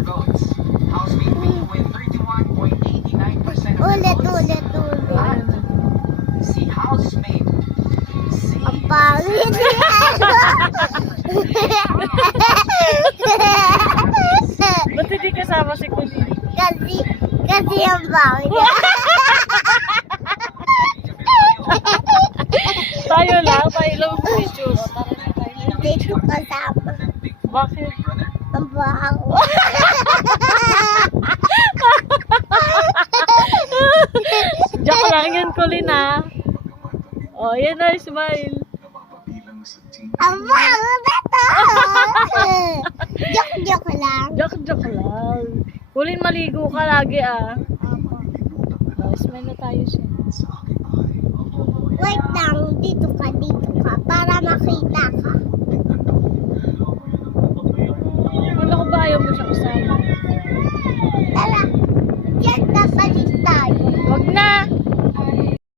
your votes. Housemate B with 31.89% of the votes. At si housemate C. Ang pangit Ba't hindi kasama si Kulin? kasi ang pangit. Tayo lang, tayo lang pictures. Hindi ko kasama. Bakit? Ang baho. Joke lang yan, Kulin, ha? Oh, yan na, smile. Ang baho na to. Joke lang. Joke lang. Kulin, maligo ka lagi, ah. Oh, smile na tayo siya. Wait lang, dito ka, para makita ka. Wala ko ba ayaw mo siya kasama?